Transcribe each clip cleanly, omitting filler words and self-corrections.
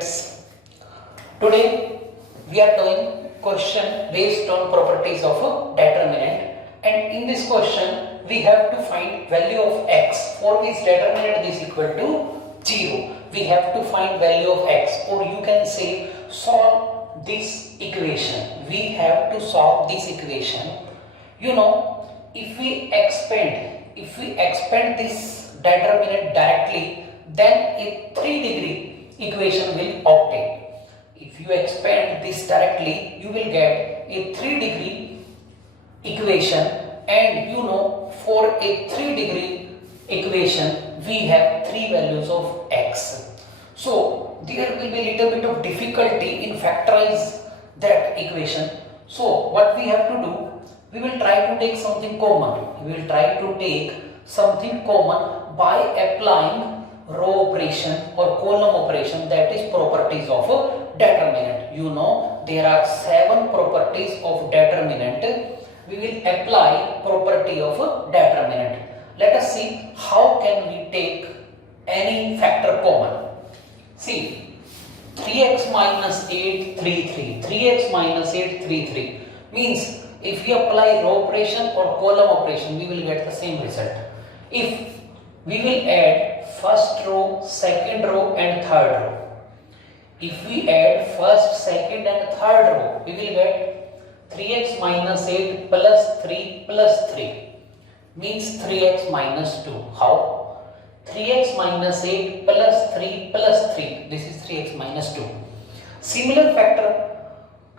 students, today we are doing question based on properties of a determinant, and in this question we have to find value of x. For this determinant is equal to 0. We have to find value of x, or you can say solve this equation. We have to solve this equation. You know, if we expand this determinant directly, then a 3-degree equation will obtain. If you expand this directly, you will get a 3-degree equation, and you know, for a 3-degree equation we have 3 values of x. So there will be a little bit of difficulty in factorize that equation. So what we have to do, we will try to take something common. We will try to take something common by applying row operation or column operation, that is properties of a determinant. You know, there are 7 properties of determinant. We will apply property of a determinant. Let us see how can we take any factor common. See, 3x minus 8, 3, 3. 3x minus 8, 3, 3 means if we apply row operation or column operation, we will get the same result. If we will add first row, second row and third row. If we add first, second and third row, we will get 3x minus 8 plus 3 plus 3 means 3x minus 2. How? 3x minus 8 plus 3 plus 3. This is 3x minus 2. Similar factor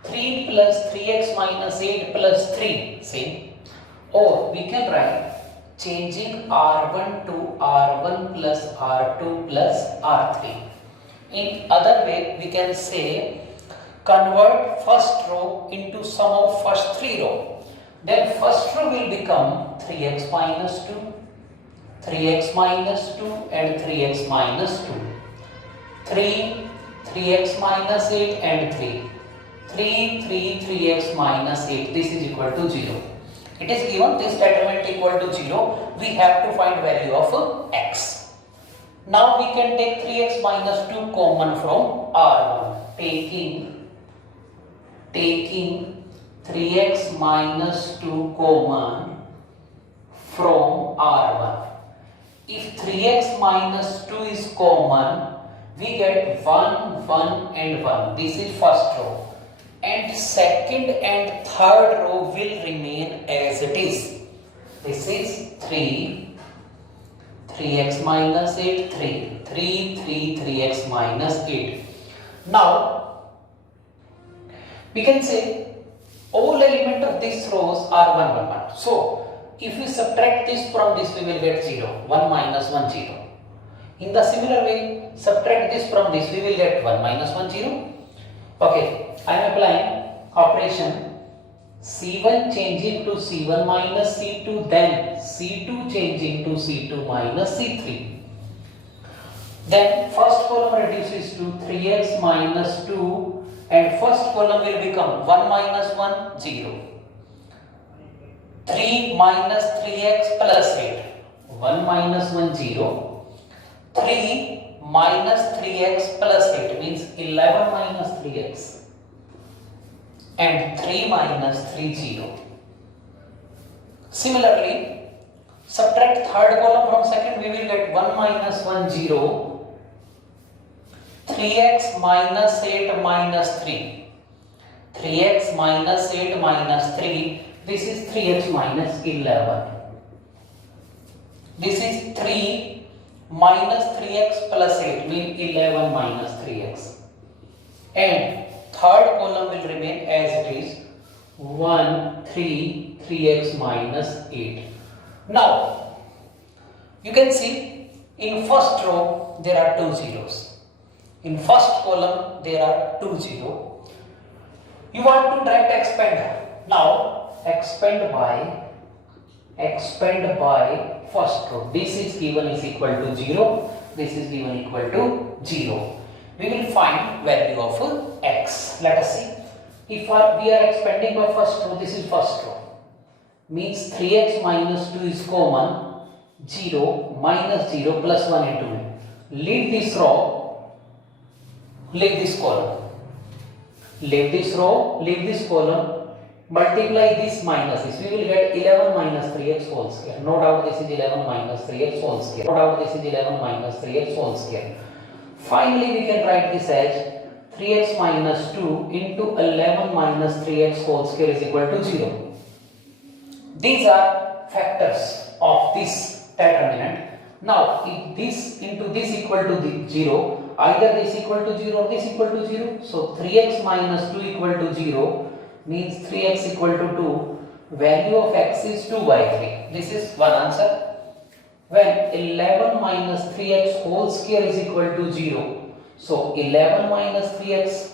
3 plus 3x minus 8 plus 3, same. Or we can write changing R1 to R1 plus R2 plus R3. In other way, we can say convert first row into sum of first 3 row. Then first row will become 3x minus 2, 3x minus 2 and 3x minus 2. 3x minus 8 and 3. 3x minus 8. This is equal to 0. It is given this determinant equal to 0. We have to find value of x. Now we can take 3x minus 2 common from R1. Taking 3x minus 2 common from R1. If 3x minus 2 is common, we get 1, 1 and 1. This is first row. And second and third row will remain as it is. This is 3x minus 8, 3x minus 8. Now, we can say all elements of these rows are 1, 1, 1. So, if we subtract this from this, we will get 0. 1 minus 1, 0. In the similar way, subtract this from this, we will get 1 minus 1, 0. Okay. I am applying operation C1 changing to C1 minus C2, then C2 changing to C2 minus C3. Then first column reduces to 3x minus 2 and first column will become 1 minus 1, 0. 3 minus 3x plus 8. 1 minus 1, 0. 3 minus 3x plus 8 means 11 minus 3x. And 3 minus 3, 0. Similarly, subtract third column from second, we will get 1 minus 1, 0. 3x minus 8 minus 3. 3x minus 8 minus 3. This is 3x minus 11. This is 3 minus 3x plus 8 means 11 minus 3x. And third column will remain as it is 1, 3x minus 8. Now, you can see in first row there are 2 zeros. In first column there are 2 zeros. You want to direct expand. Now, expand by first row. This is given is equal to 0. This is given equal to 0. We will find value of x. Let us see. If we are expanding by first row, this is first row. Means 3x minus 2 is common. 0 minus 0 plus 1 into 1. Leave this row. leave this column, leave this row, leave this column, multiply this minus this, we will get 11 minus 3x whole square. No doubt this is 11 minus 3x whole square. No doubt this is 11 minus 3x whole square. Finally, we can write this as 3x minus 2 into 11 minus 3x whole square is equal to 0. These are factors of this determinant. Now, if this into this equal to 0, either this equal to 0 or this equal to 0. So, 3x minus 2 equal to 0 means 3x equal to 2. Value of x is 2 by 3. This is one answer. When 11 minus 3x whole square is equal to 0. So, 11 minus 3x,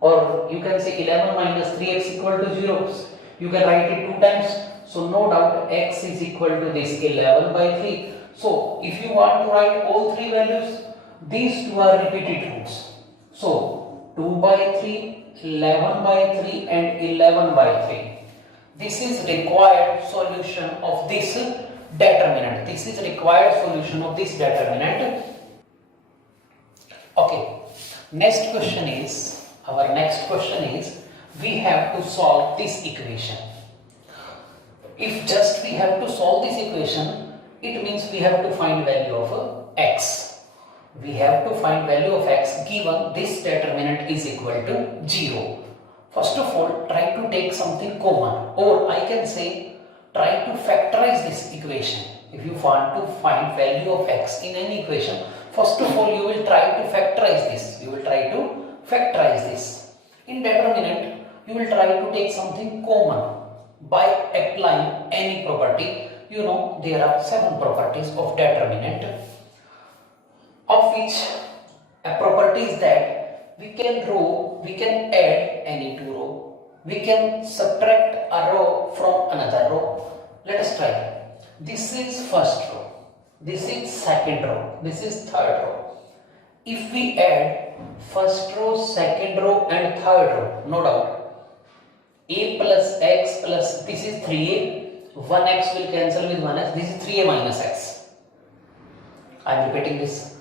or you can say 11 minus 3x equal to 0. You can write it 2 times. So, no doubt x is equal to this 11 by 3. So, if you want to write all 3 values, these 2 are repeated roots. So, 2 by 3, 11 by 3 and 11 by 3. This is required solution of this determinant. This is required solution of this determinant. Okay. Next question is, we have to solve this equation. If just we have to solve this equation, it means we have to find value of x. We have to find value of x given this determinant is equal to 0. First of all, try to take something common, or I can say try to factorize this equation. If you want to find value of x in any equation, first of all you will try to factorize this. In determinant, you will try to take something common by applying any property. You know there are 7 properties of determinant, of which a property is that we can add any 2 row, we can subtract a row from another row. Let us try. This is first row, this is second row, this is third row. If we add first row, second row and third row, no doubt a plus x plus, this is 3a, 1x will cancel with 1x, this is 3a minus x. I am repeating this.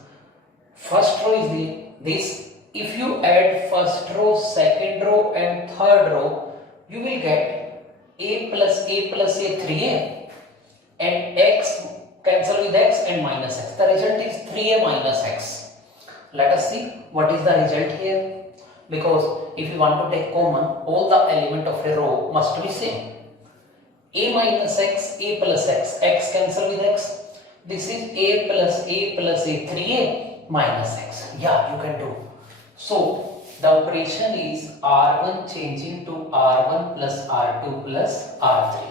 First row is this. If you add first row, second row and third row, you will get a plus a 3a and x cancel with x and minus x. The result is 3a minus x. Let us see what is the result here. Because if you want to take common, all the element of a row must be same. A minus x, a plus x, x cancel with x. This is a plus a 3a minus x. Yeah, you can do. So, the operation is R1 changing to R1 plus R2 plus R3.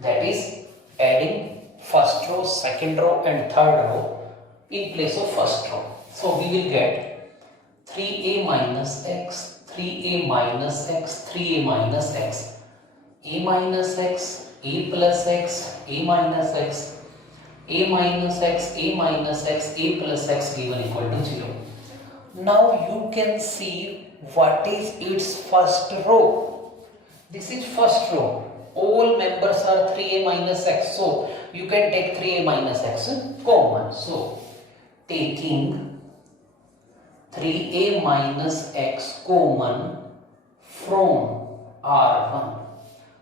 That is adding first row, second row and third row in place of first row. So, we will get 3a minus x, 3a minus x, 3a minus x, a minus x, a plus x, a minus x, a minus x, a minus x, a plus x given equal to 0. Now you can see what is its first row. This is first row. All members are 3a minus x. So you can take 3a minus x common. So taking 3a minus x common from R1.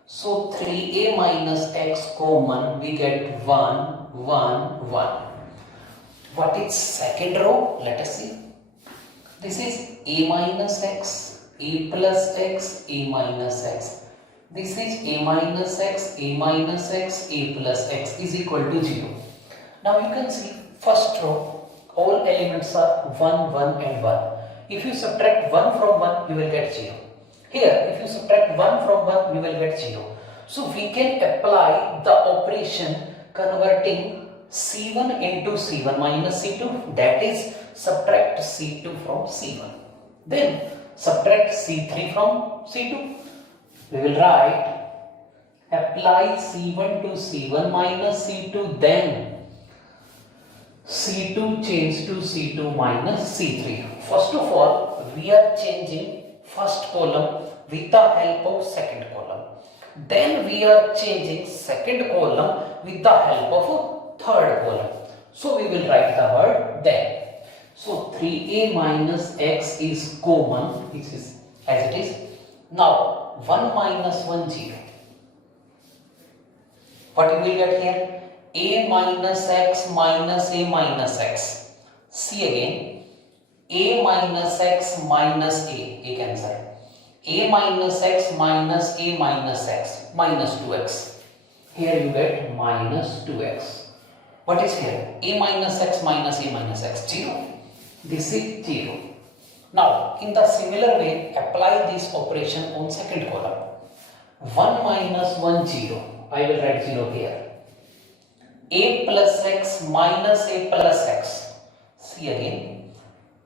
So 3a minus x common, we get 1, 1, 1. What is second row? Let us see. This is a minus x, a plus x, a minus x. This is a minus x, a minus x, a plus x is equal to 0. Now you can see first row, all elements are 1, 1 and 1. If you subtract 1 from 1, you will get 0. Here, if you subtract 1 from 1, you will get 0. So we can apply the operation converting C1 into C1 minus C2, that is subtract C2 from C1. Then subtract C3 from C2. We will write apply C1 to C1 minus C2, then C2 change to C2 minus C3. First of all, we are changing first column with the help of second column. Then we are changing second column with the help of third column. So we will write the word then. So 3a minus x is common, which is as it is. Now 1 minus 1 0. What you will get here? A minus x minus a minus x. See again. A minus x minus a cancel. A minus x minus a minus x minus 2x. Here you get minus 2x. What is here? A minus x minus a minus x, 0. This is 0. Now, in the similar way, apply this operation on second column. 1 minus 1, 0. I will write 0 here. A plus x minus a plus x. See again.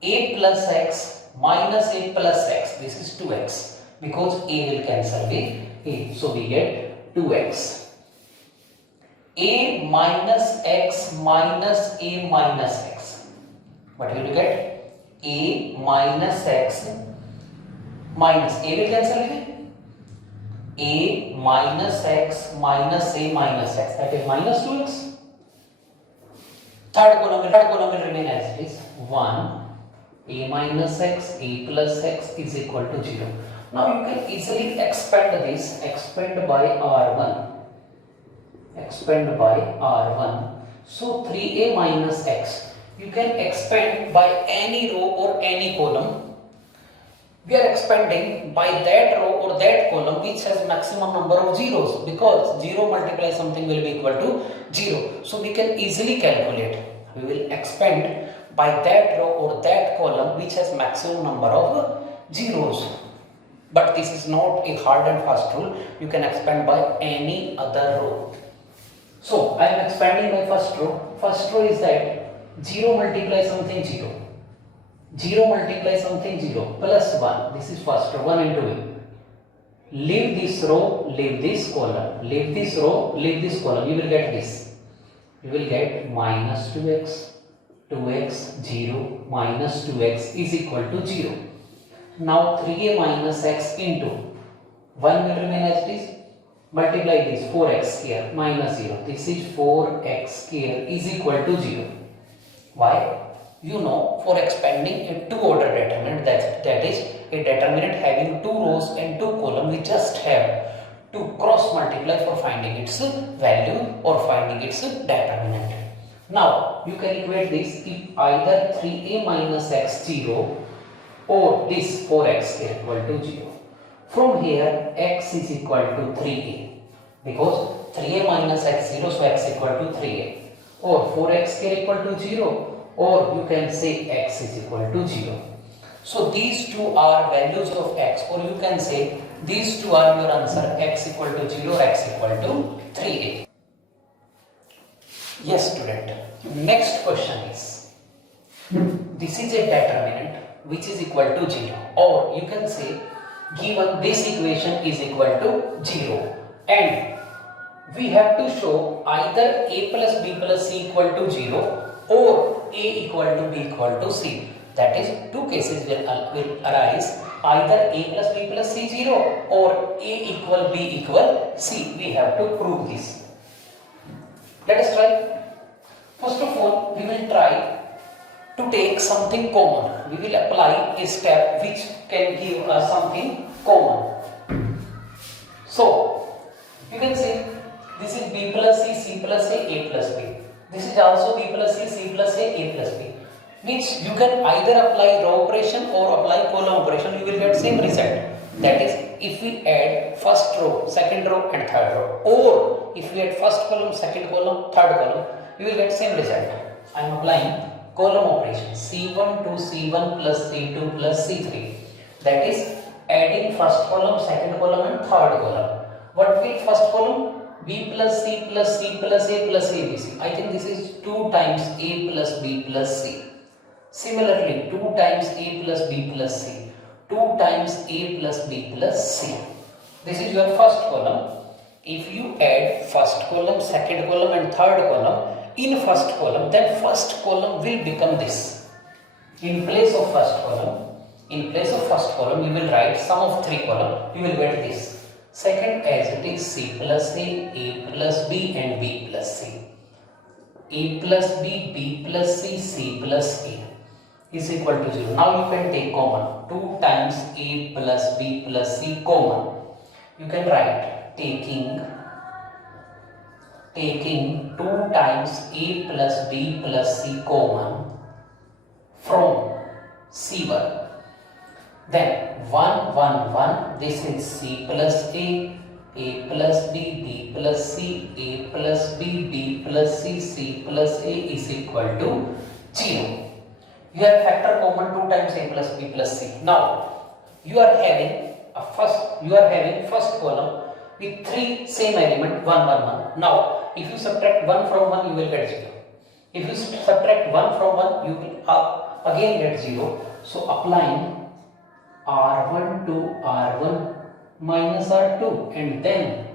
A plus x minus a plus x. This is 2x. Because a will cancel with a. So, we get 2x. A minus x minus a minus x. What will you get? A minus x minus a will cancel with it. A minus x minus a minus x. That is minus 2x. Third column will remain as it is. 1 a minus x, a plus x is equal to 0. Now you can easily expand this. Expand by r1. Expand by r1. So 3a minus x. You can expand by any row or any column. We are expanding by that row or that column which has maximum number of zeros, because 0 multiply something will be equal to 0. So we can easily calculate. We will expand by that row or that column which has maximum number of zeros. But this is not a hard and fast rule. You can expand by any other row. So I am expanding by first row. First row is that 0 multiply something 0. 0 multiply something 0 plus 1. This is first row, 1 and 2. Leave this row, leave this column. Leave this row, leave this column. You will get this. You will get minus 2x, 2x, 0, minus 2x is equal to 0. Now 3a minus x into 1 will remain as it is. Multiply this 4x here minus 0. This is 4x here is equal to 0. Why? You know, for expanding a two-order determinant, that is a determinant having 2 rows and 2 columns, we just have to cross multiply for finding its value or finding its determinant. Now you can equate this if either 3a minus x 0 or this 4x is equal to 0. From here x is equal to 3a, because 3a minus x 0, so x equal to 3a, or 4x is equal to 0, or you can say x is equal to 0. So these two are values of x, or you can say these two are your answer, x equal to 0, x equal to 3a. Yes student, next question is, this is a determinant which is equal to 0, or you can say given this equation is equal to 0 and we have to show either a plus b plus c equal to 0 or a equal to b equal to c. That is, two cases will arise, either a plus b plus c 0 or a equal b equal c. We have to prove this. Let us try. First of all, we will try to take something common. We will apply a step which can give us something common. So, you can say this is b plus c plus a plus b. This is also b plus c plus a plus b. Means you can either apply row operation or apply column operation, you will get same result. That is, if we add first row, second row and third row, or if we add first column, second column, third column, you will get same result. I am applying column operation, c1 to c1 plus c2 plus c3. That is, adding first column, second column and third column. What will first column? B plus c plus c plus a plus abc. I think this is 2 times a plus b plus c. Similarly, 2 times a plus b plus c. 2 times a plus b plus c. This is your first column. If you add first column, second column and third column in first column, then first column will become this. In place of first column, you will write sum of 3 columns, you will get this. Second, as it is c plus a plus b and b plus c. A plus b, b plus c, c plus a. is equal to 0. Now you can take common 2 times a plus b plus c common. You can write taking 2 times a plus b plus c common from C1. Then 1, 1, 1, this is C plus A plus B, B plus C, A plus B, B plus C, C plus A is equal to 0. You have factor common 2 times A plus B plus C. Now, you are having first column with 3 same element 1, 1, 1. Now, if you subtract 1 from 1, you will get 0. If you subtract 1 from 1, you will again get 0. So, applying R1 to R1 minus R2 and then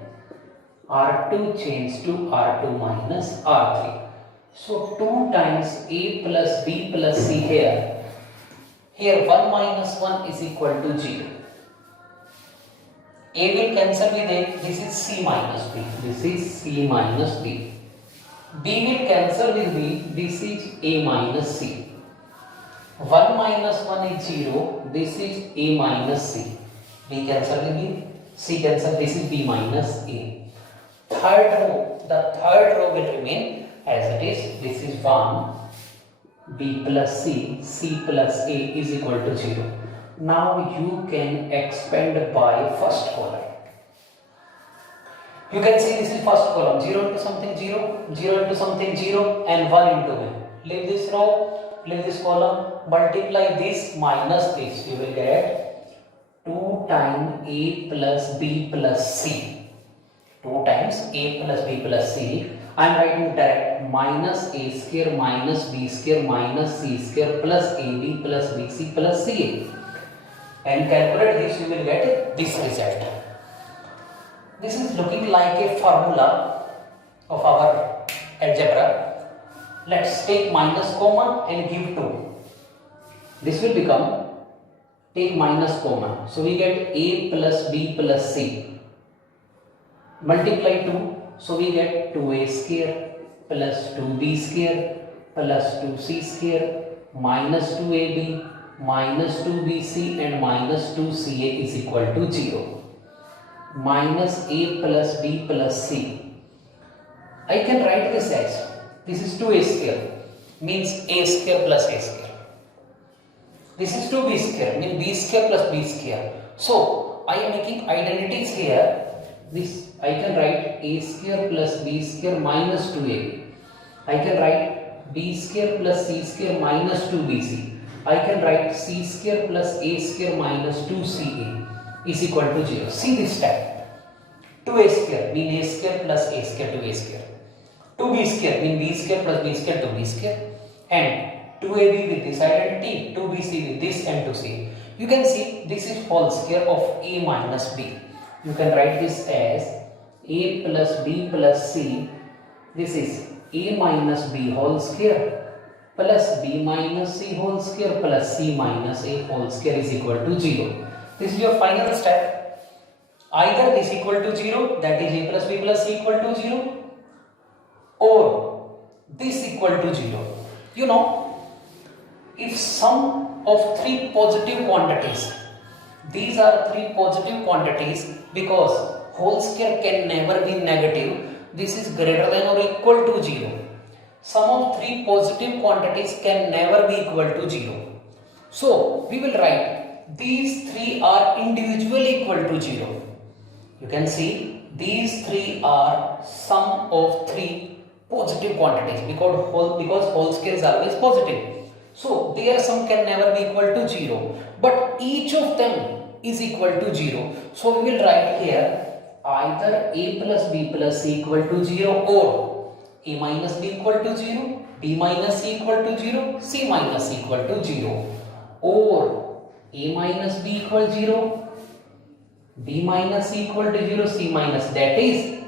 R2 change to R2 minus R3. So 2 times A plus B plus C here 1 minus 1 is equal to 0. A will cancel with A, this is C minus B, this is C minus B. B will cancel with B, this is A minus C. 1 minus 1 is 0, this is A minus C. B cancel with B, C cancel, this is B minus A. The third row will remain as it is, this is 1, B plus C, C plus A is equal to 0. Now you can expand by first column. You can see this is first column, 0 into something 0, 0 into something 0 and 1 into 1. Leave this row, leave this column, multiply this minus this, you will get 2 times A plus B plus C. 2 times A plus B plus C. I am writing direct minus A square minus B square minus C square plus AB plus BC plus CA. And calculate this, you will get this result. This is looking like a formula of our algebra. Let's take minus common and give 2. This will become, take minus common. So we get A plus B plus C. Multiply 2. So we get 2A square plus 2B square plus 2C square minus 2AB minus 2BC and minus 2CA is equal to 0. Minus A plus B plus C. I can write this as, this is 2A square, means A square plus A square. This is 2B square, means B square plus B square. So, I am making identities here. This I can write A square plus B square minus 2A. I can write B square plus C square minus 2BC. I can write C square plus A square minus 2CA is equal to 0. See this step. 2A square mean A square plus A square to A square. 2B square mean B square plus B square to B square. And 2AB with this identity, 2BC with this and 2C. You can see this is whole square of A minus B. You can write this as A plus B plus C. This is A minus B whole square plus B minus C whole square plus C minus A whole square is equal to 0. This is your final step. Either this equal to 0, that is A plus B plus C equal to 0, or this equal to 0. You know, if sum of 3 positive quantities, these are 3 positive quantities because whole square can never be negative, this is greater than or equal to 0. Sum of 3 positive quantities can never be equal to 0. So, we will write these 3 are individually equal to 0. You can see these 3 are sum of 3 positive quantities because whole square is always positive. So, their sum can never be equal to 0. But each of them is equal to 0. So, we will write here either A plus B plus C equal to 0 or A minus B equal to 0, B minus C equal to 0, C minus C equal to 0, or A minus B equal 0, B minus C equal to 0, C minus, that is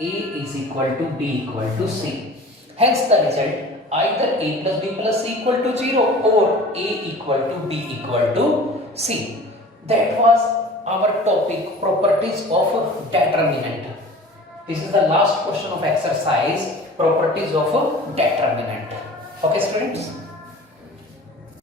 A is equal to B equal to C. Hence the result either A plus B plus C equal to 0 or A equal to B equal to C. That was our topic, properties of determinant. This is the last question of exercise, properties of a determinant. Okay students.